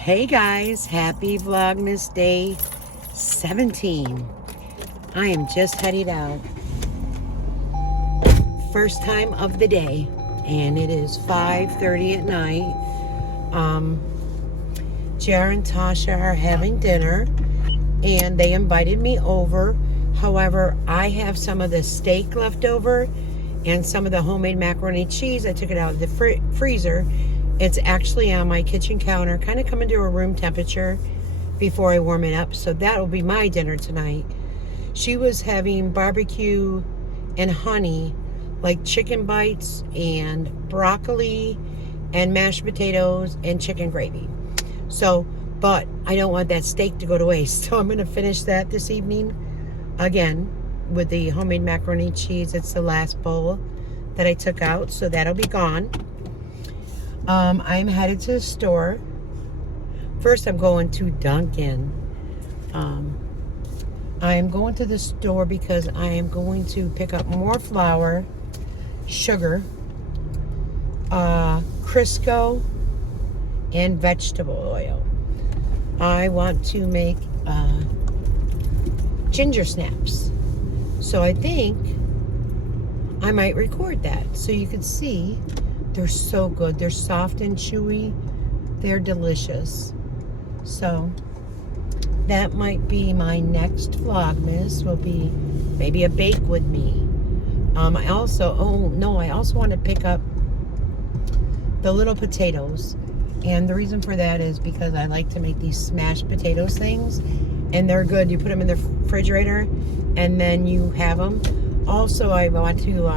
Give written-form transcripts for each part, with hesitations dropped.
Hey guys, happy Vlogmas day 17. I am just headed out. First time of the day, and it is 5:30 at night. Jar and Tasha are having dinner, and they invited me over. However, I have some of the steak left over and some of the homemade macaroni and cheese. I took it out of the freezer. It's actually on my kitchen counter, kind of coming to a room temperature before I warm it up. So that will be my dinner tonight. She was having barbecue and honey, like chicken bites and broccoli and mashed potatoes and chicken gravy. So, but I don't want that steak to go to waste. So I'm going to finish that this evening again with the homemade macaroni and cheese. It's the last bowl that I took out, so that'll be gone. I'm headed to the store. First, I'm going to Dunkin'. I'm going to the store because I am going to pick up more flour, sugar, Crisco, and vegetable oil. I want to make ginger snaps. So I think I might record that so you can see. They're so good. They're soft and chewy. They're delicious. So that might be my next Vlogmas. Will be maybe a bake with me. I also want to pick up the little potatoes. And the reason for that is because I like to make these smashed potatoes things. And they're good. You put them in the refrigerator and then you have them. Also, I want to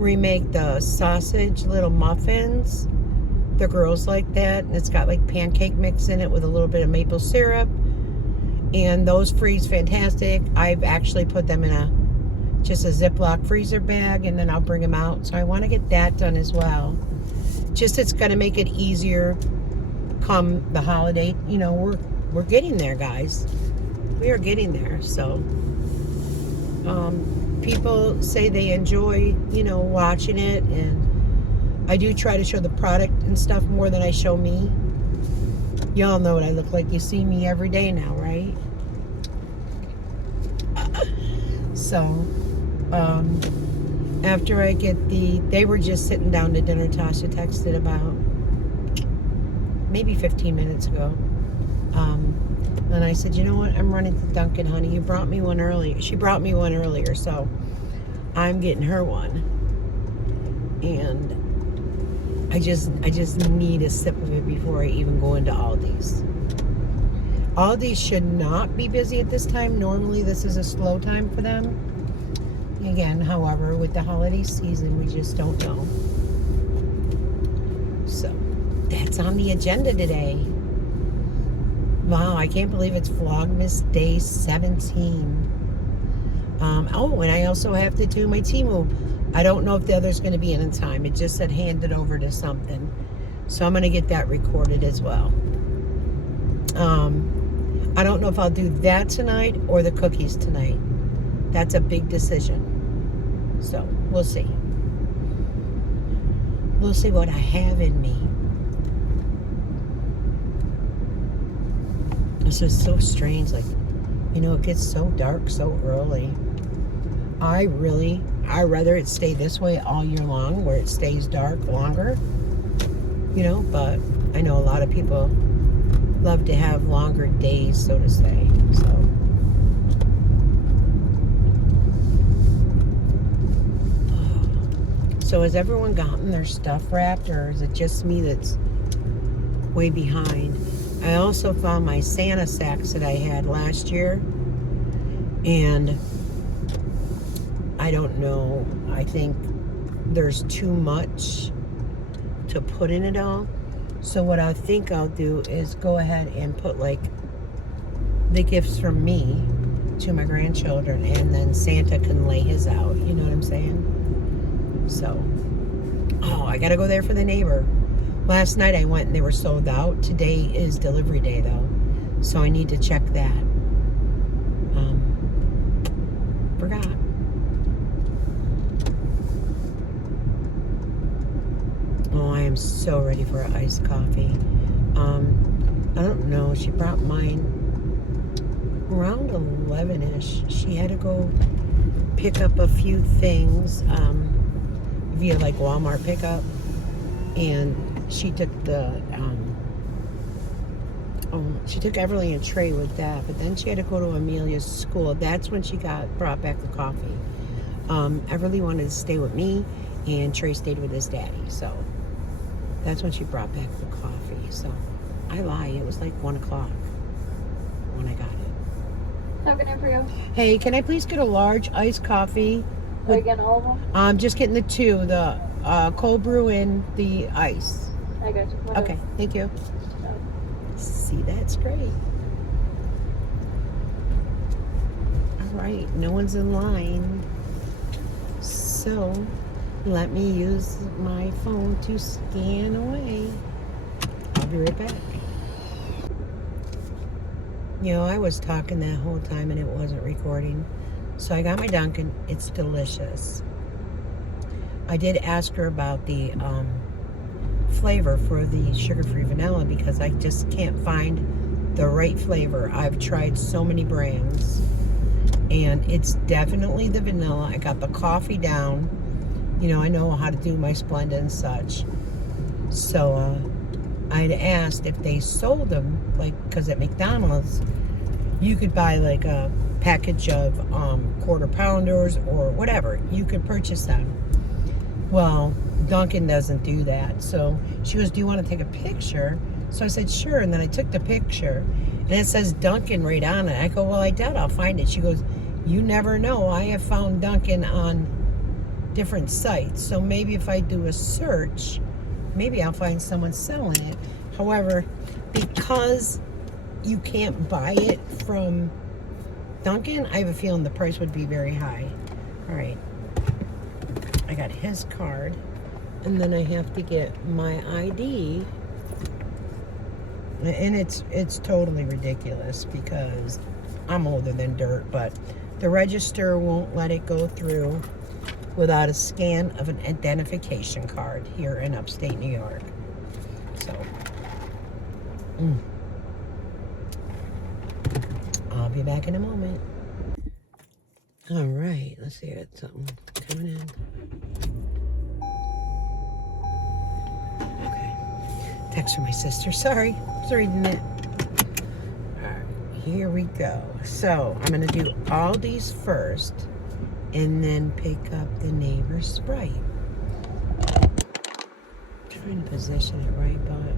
remake the sausage little muffins. The girls like that, and it's got like pancake mix in it with a little bit of maple syrup, and those freeze fantastic. I've actually put them in just a Ziploc freezer bag, and then I'll bring them out. So I want to get that done as well. Just it's going to make it easier come the holiday. You know, we're getting there, guys. We are getting there. So people say they enjoy, watching it, and I do try to show the product and stuff more than I show me. Y'all know what I look like. You see me every day now, right? So, after I get they were just sitting down to dinner. Tasha texted about maybe 15 minutes ago. And I said, you know what? I'm running to Dunkin', honey. You brought me one earlier. She brought me one earlier, so I'm getting her one. And I just need a sip of it before I even go into Aldi's. Aldi's should not be busy at this time. Normally, this is a slow time for them. Again, however, with the holiday season, we just don't know. So, that's on the agenda today. Wow, I can't believe it's Vlogmas day 17. And I also have to do my Temu. I don't know if the other's going to be in time. It just said hand it over to something. So I'm going to get that recorded as well. I don't know if I'll do that tonight or the cookies tonight. That's a big decision. So we'll see. We'll see what I have in me. This is so strange. Like, it gets so dark so early. I'd rather it stay this way all year long, where it stays dark longer. But I know a lot of people love to have longer days, so to say. So has everyone gotten their stuff wrapped, or is it just me that's way behind? I also found my Santa sacks that I had last year, and I don't know, I think there's too much to put in it all. So what I think I'll do is go ahead and put like the gifts from me to my grandchildren, and then Santa can lay his out. You know what I'm saying? So, I gotta go there for the neighbor. Last night I went and they were sold out. Today is delivery day though, so I need to check that. Forgot. Oh, I am so ready for an iced coffee. I don't know. She brought mine around 11-ish. She had to go pick up a few things via like Walmart pickup, and she took she took Everly and Trey with that, but then she had to go to Amelia's school. That's when she brought back the coffee. Everly wanted to stay with me, and Trey stayed with his daddy, so that's when she brought back the coffee. So I lie, it was like 1 o'clock when I got it. How can I for you? Hey, can I please get a large iced coffee? Are you getting all of them? I'm just getting the 2, the cold brew and the ice. I got you. Whatever. Okay, thank you. See, that's great. All right, no one's in line. So let me use my phone to scan away. I'll be right back. You know, I was talking that whole time and it wasn't recording. So I got my Dunkin'. It's delicious. I did ask her about the flavor for the sugar-free vanilla because I just can't find the right flavor. I've tried so many brands and it's definitely the vanilla. I got the coffee down. You know, I know how to do my Splenda and such. So I'd asked if they sold them, like, because at McDonald's you could buy like a package of quarter pounders or whatever. You could purchase them. Well, Dunkin' doesn't do that. So she goes, do you want to take a picture? So I said, sure. And then I took the picture and it says Dunkin' right on it. I go, well, I doubt I'll find it. She goes, you never know. I have found Dunkin' on different sites. So maybe if I do a search, maybe I'll find someone selling it. However, because you can't buy it from Dunkin', I have a feeling the price would be very high. All right. I got his card, and then I have to get my ID, and it's totally ridiculous because I'm older than dirt, but the register won't let it go through without a scan of an identification card here in upstate New York. So I'll be back in a moment. All right, let's see, I got something coming in. Okay, text from my sister. Sorry, I was reading it. All right, here we go. So I'm gonna do all these first, and then pick up the neighbor's Sprite. Trying to position it right, but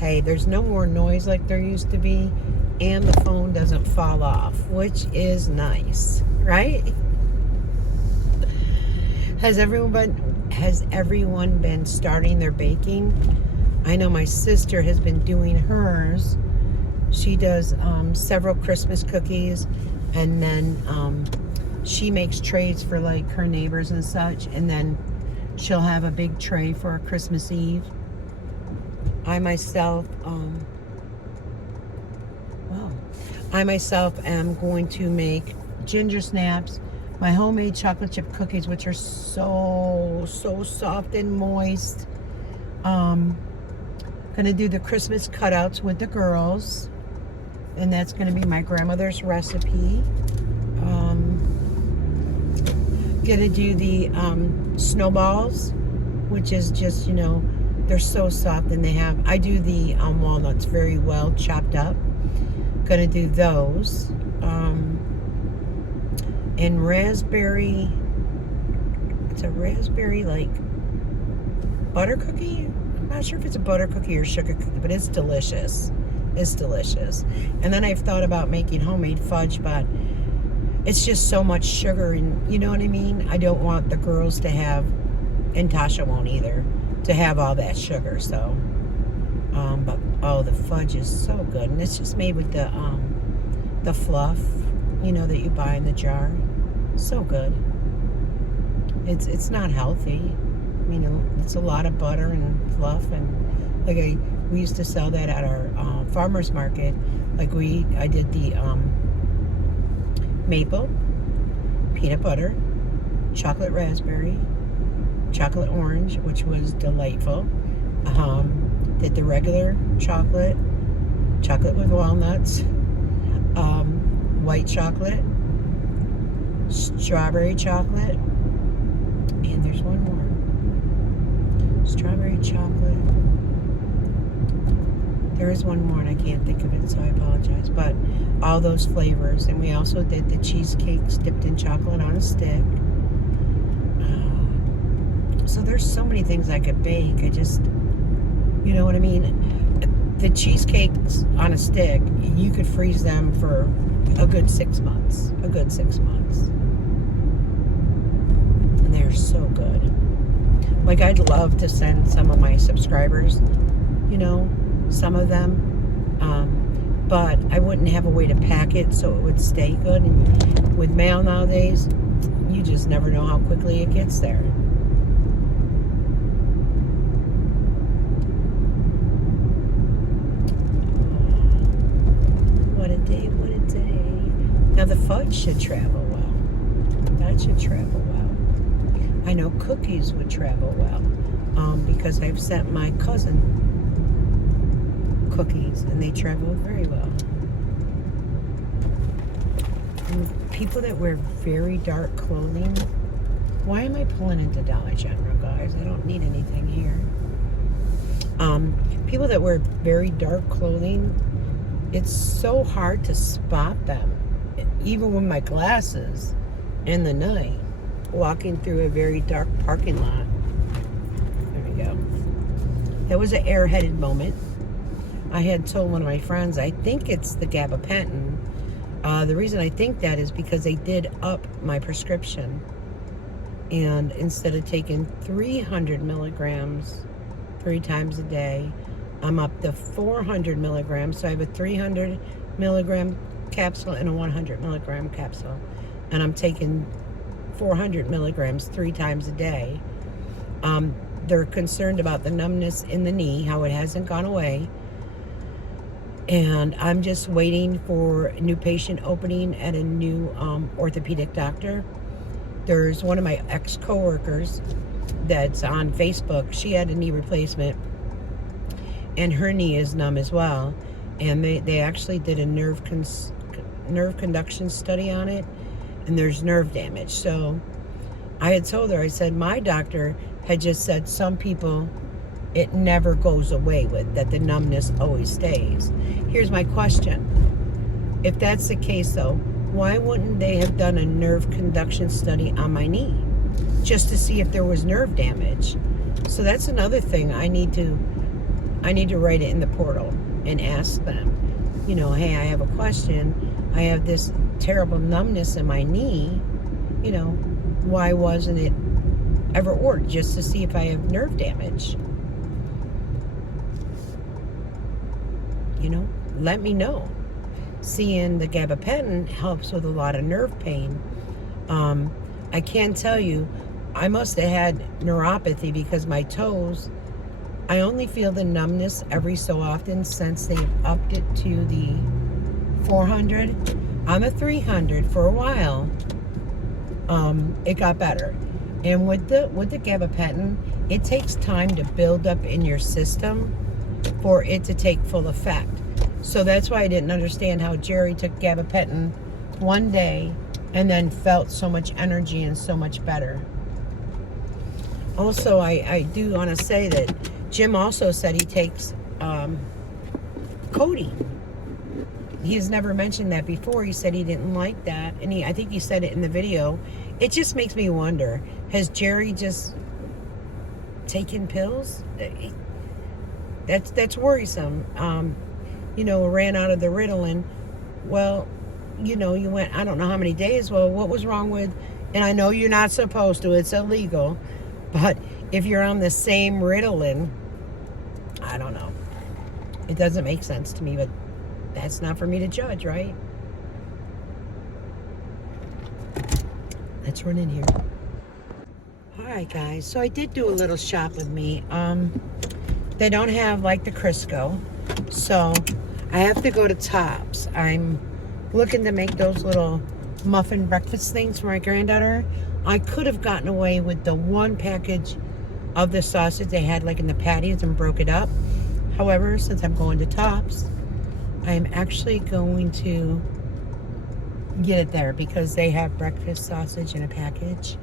hey, there's no more noise like there used to be, and the phone doesn't fall off, which is nice, right? Has everyone been starting their baking? I know my sister has been doing hers. She does several Christmas cookies, and then she makes trays for like her neighbors and such, and then she'll have a big tray for Christmas Eve. I myself am going to make ginger snaps, my homemade chocolate chip cookies, which are so soft and moist. Gonna do the Christmas cutouts with the girls, and that's gonna be my grandmother's recipe. Gonna do the snowballs, which is just, you know, they're so soft, and I do the walnuts very well chopped up. Gonna do those. And raspberry, it's a raspberry like butter cookie. I'm not sure if it's a butter cookie or sugar cookie, but it's delicious. It's delicious. And then I've thought about making homemade fudge, but it's just so much sugar, and you know what I mean? I don't want the girls to have, and Tasha won't either, to have all that sugar. So but oh, the fudge is so good, and it's just made with the fluff, you know, that you buy in the jar. So good. It's not healthy. You know, it's a lot of butter and fluff, and like we used to sell that at our farmers market. Like I did the maple, peanut butter, chocolate raspberry, chocolate orange, which was delightful. did the regular chocolate with walnuts, white chocolate, strawberry chocolate, and there's one more. Strawberry chocolate. There is one more and I can't think of it, so I apologize. But all those flavors. And we also did the cheesecakes dipped in chocolate on a stick. So there's so many things I could bake. I just, you know what I mean? The cheesecakes on a stick, you could freeze them for a good 6 months. A good 6 months. And they're so good. Like, I'd love to send some of my subscribers, you know, some of them. But I wouldn't have a way to pack it so it would stay good. And with mail nowadays, you just never know how quickly it gets there. What a day, what a day. Now the fudge should travel well. That should travel well. I know cookies would travel well because I've sent my cousin cookies and they travel very well. And people that wear very dark clothing, why am I pulling into Dollar General, guys? I don't need anything here. People that wear very dark clothing, it's so hard to spot them, even with my glasses in the night, walking through a very dark parking lot. There we go. That was an airheaded moment. I had told one of my friends, I think it's the gabapentin. The reason I think that is because they did up my prescription. And instead of taking 300 milligrams 3 times a day, I'm up to 400 milligrams. So I have a 300 milligram capsule and a 100 milligram capsule. And I'm taking 400 milligrams 3 times a day. They're concerned about the numbness in the knee, how it hasn't gone away. And I'm just waiting for a new patient opening at a new orthopedic doctor. There's one of my ex-coworkers that's on Facebook. She had a knee replacement and her knee is numb as well. And they actually did a nerve conduction study on it, and there's nerve damage. So I had told her, I said, my doctor had just said some people it never goes away with, that the numbness always stays. Here's my question. If that's the case though, why wouldn't they have done a nerve conduction study on my knee just to see if there was nerve damage? So that's another thing I need to write it in the portal and ask them, you know, hey, I have a question. I have this terrible numbness in my knee. You know, why wasn't it ever ordered just to see if I have nerve damage? You know, let me know. Seeing the gabapentin helps with a lot of nerve pain. I can tell you, I must have had neuropathy because my toes, I only feel the numbness every so often since they've upped it to the 400. On the 300 for a while, it got better. And with the gabapentin, it takes time to build up in your system for it to take full effect. So that's why I didn't understand how Jerry took gabapentin one day and then felt so much energy and so much better. Also, I do want to say that Jim also said he takes codeine. He's never mentioned that before. He said he didn't like that, and I think he said it in the video. It just makes me wonder, has Jerry just taken pills? That's worrisome. You know, ran out of the Ritalin. Well, you know, you went, I don't know how many days. Well, what was wrong with, and I know you're not supposed to, it's illegal, but if you're on the same Ritalin, I don't know. It doesn't make sense to me, but that's not for me to judge, right? Let's run in here. All right, guys. So I did do a little shop with me. They don't have like the Crisco, so I have to go to Tops. I'm looking to make those little muffin breakfast things for my granddaughter. I could have gotten away with the one package of the sausage they had like in the patties and broke it up. However, since I'm going to Tops, I'm actually going to get it there because they have breakfast sausage in a package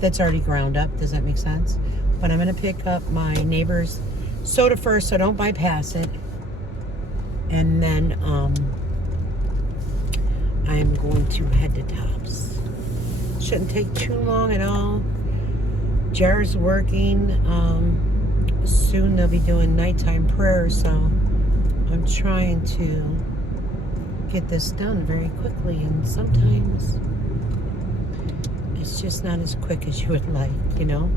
that's already ground up. Does that make sense? But I'm going to pick up my neighbor's soda first, so don't bypass it. And then I'm going to head to Tops. Shouldn't take too long at all. Jar's working. Soon they'll be doing nighttime prayers, so I'm trying to get this done very quickly, and sometimes it's just not as quick as you would like, you know.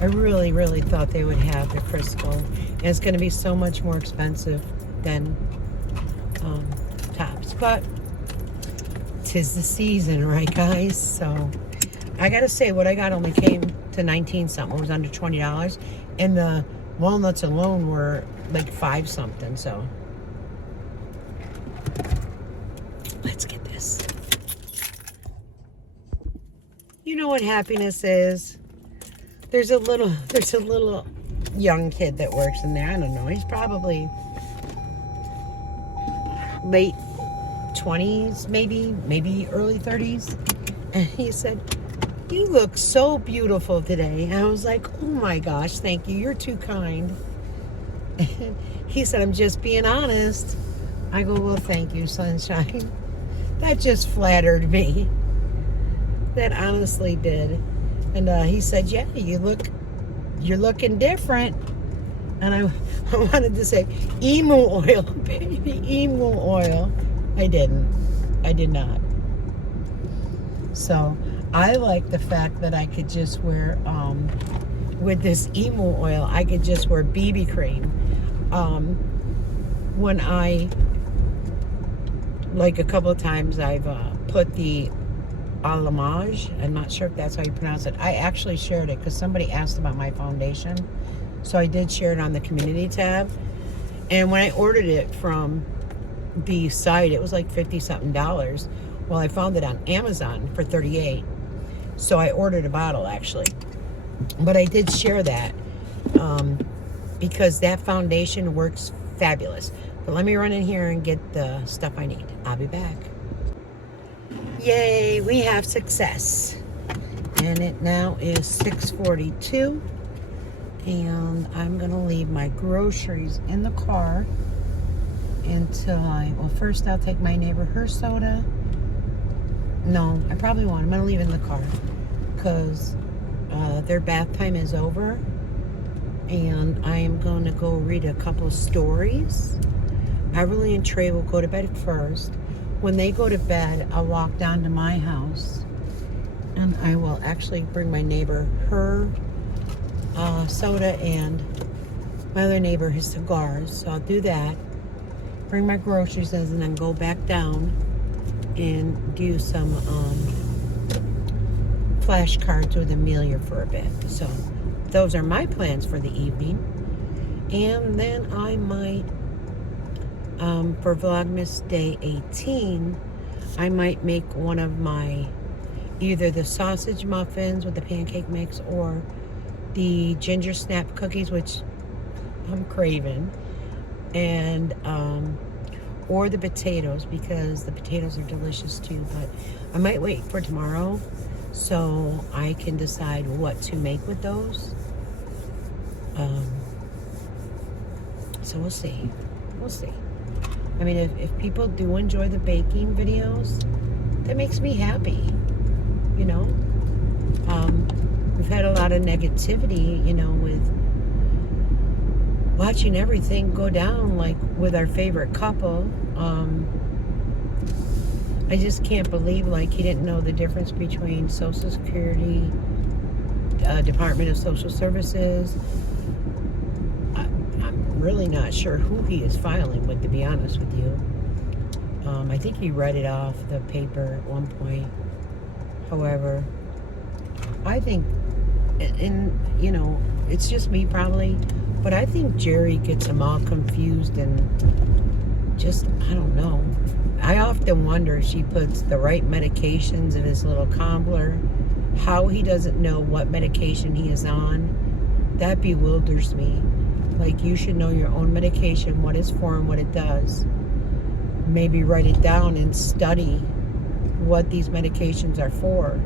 I really, really thought they would have the crystal, and it's going to be so much more expensive than Tops, but 'tis the season, right, guys? So I gotta say, what I got only came to 19 something. It was under $20, and the walnuts alone were like 5 something. So let's get this. You know what happiness is? There's a little young kid that works in there. I don't know. He's probably late 20s, maybe early 30s. And he said, "You look so beautiful today." And I was like, "Oh my gosh, thank you. You're too kind." And he said, "I'm just being honest." I go, "Well, thank you, sunshine." That just flattered me. That honestly did. And he said, "Yeah, you're looking different." And I wanted to say, emu oil, baby, emu oil. I didn't. I did not. So I like the fact that I could just wear, with this emu oil, I could just wear BB cream. When like a couple of times I've put the Alamage. I'm not sure if that's how you pronounce it. I actually shared it because somebody asked about my foundation. So I did share it on the community tab. And when I ordered it from the site, it was like $50-something. Well, I found it on Amazon for $38. So I ordered a bottle, actually. But I did share that because that foundation works fabulous. But let me run in here and get the stuff I need. I'll be back. Yay, we have success. And it now is 6:42. And I'm going to leave my groceries in the car until well, first I'll take my neighbor her soda. No, I probably won't. I'm going to leave it in the car because their bath time is over. And I am going to go read a couple of stories. Beverly and Trey will go to bed first. When they go to bed, I'll walk down to my house and I will actually bring my neighbor her soda and my other neighbor his cigars. So I'll do that, bring my groceries in, and then go back down and do some flashcards with Amelia for a bit. So those are my plans for the evening. And then I might for Vlogmas Day 18, I might make one of my, either the sausage muffins with the pancake mix or the ginger snap cookies, which I'm craving, and or the potatoes, because the potatoes are delicious too. But I might wait for tomorrow so I can decide what to make with those. So we'll see. We'll see. I mean, if people do enjoy the baking videos, that makes me happy, you know. We've had a lot of negativity, you know, with watching everything go down, like with our favorite couple. I just can't believe, like, he didn't know the difference between Social Security, Department of Social Services. I'm really not sure who he is filing with, to be honest with you. I think he read it off the paper at one point. However, I think, and you know, it's just me probably, but I think Jerry gets them all confused and just, I don't know. I often wonder if she puts the right medications in his little cobbler, how he doesn't know what medication he is on. That bewilders me. Like, you should know your own medication, what it's for and what it does. Maybe write it down and study what these medications are for.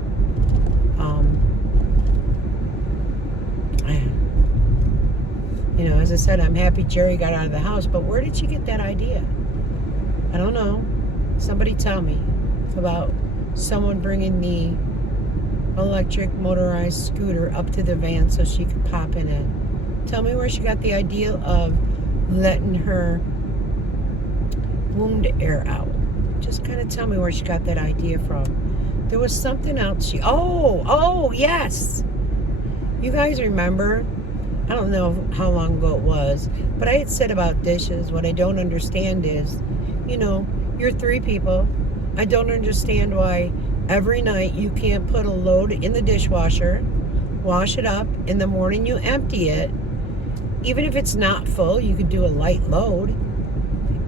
You know, as I said, I'm happy Jerry got out of the house, but where did she get that idea? I don't know. Somebody tell me about someone bringing the electric motorized scooter up to the van so she could pop in it. Tell me where she got the idea of letting her wound air out. Just kind of tell me where she got that idea from. There was something else oh, yes. You guys remember? I don't know how long ago it was, but I had said about dishes, what I don't understand is, you know, you're 3 people. I don't understand why every night you can't put a load in the dishwasher, wash it up, in the morning you empty it. Even if it's not full, you could do a light load.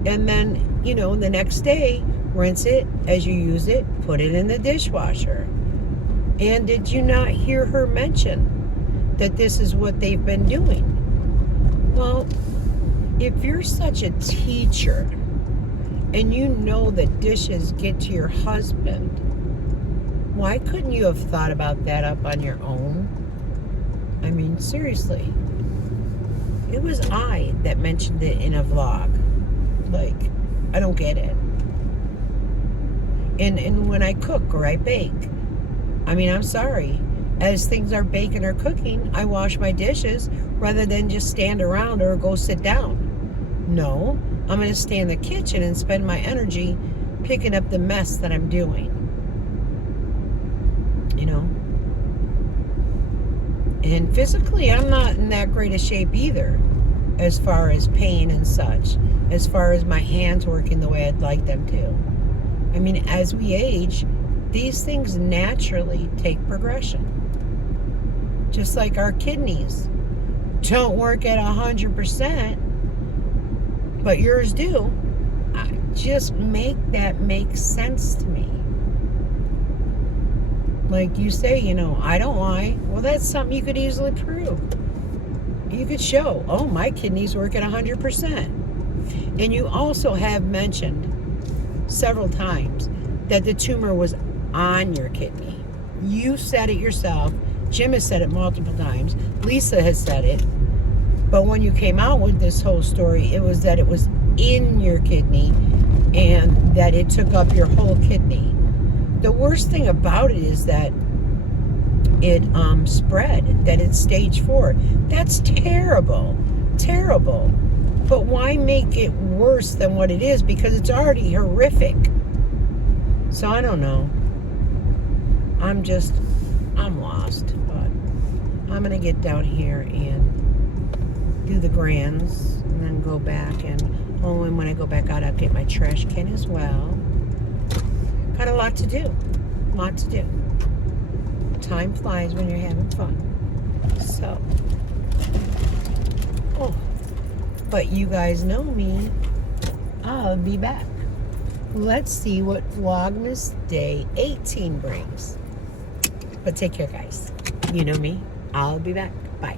And then, you know, the next day, rinse it as you use it, put it in the dishwasher. And did you not hear her mention that this is what they've been doing? Well, if you're such a teacher and you know that dishes get to your husband, why couldn't you have thought about that up on your own? I mean, seriously. It was I that mentioned it in a vlog. Like, I don't get it. And when I cook or I bake, I mean, I'm sorry. As things are baking or cooking, I wash my dishes rather than just stand around or go sit down. No, I'm going to stay in the kitchen and spend my energy picking up the mess that I'm doing. You know? And physically, I'm not in that great a shape either, as far as pain and such, as far as my hands working the way I'd like them to. I mean, as we age, these things naturally take progression. Just like our kidneys don't work at 100%, but yours do. Just make that make sense to me. Like you say, you know, I don't lie. Well, that's something you could easily prove. You could show, oh, my kidneys work at 100%. And you also have mentioned several times that the tumor was on your kidney. You said it yourself. Jim has said it multiple times. Lisa has said it. But when you came out with this whole story, it was that it was in your kidney and that it took up your whole kidney. The worst thing about it is that it spread, that it's stage 4. That's terrible. Terrible. But why make it worse than what it is? Because it's already horrific. So I don't know. I'm lost. But I'm going to get down here and do the grands and then go back. And when I go back out, I'll get my trash can as well. Got a lot to do. Lot to do. Time flies when you're having fun. So. Oh. But you guys know me. I'll be back. Let's see what Vlogmas Day 18 brings. But take care, guys. You know me. I'll be back. Bye.